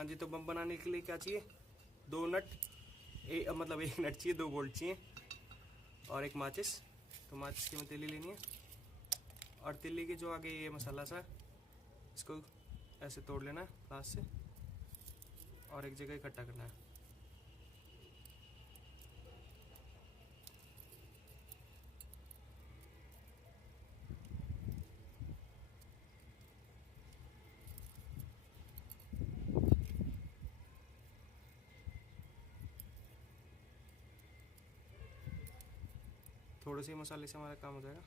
हाँ जी, तो बम बनाने के लिए क्या चाहिए? 2 नट, मतलब 1 नट चाहिए, 2 बोल्ट चाहिए और एक माचिस। तो माचिस की हमें तीली लेनी है और तीली के जो आगे ये मसाला सा, इसको ऐसे तोड़ लेना है प्लास से और एक जगह इकट्ठा करना है। थोड़े से मसाले से हमारा काम हो जाएगा।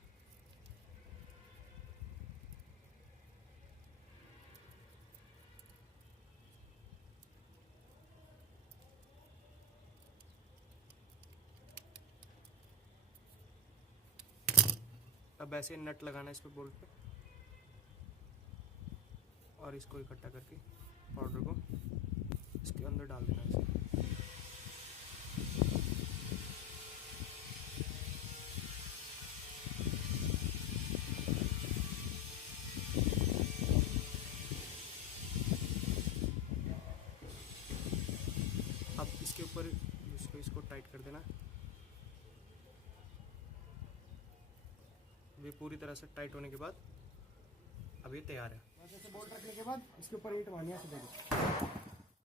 अब ऐसे नट लगाना है इस पे, बोल्ट पे, और इसको इकट्ठा करके पाउडर को इसके अंदर डाल देना है। अब इसके ऊपर इसको टाइट कर देना। ये पूरी तरह से टाइट होने के बाद अब ये तैयार है। ऐसे बोल्ट रखने के बाद इसके ऊपर ईंट मारनी है सीधे।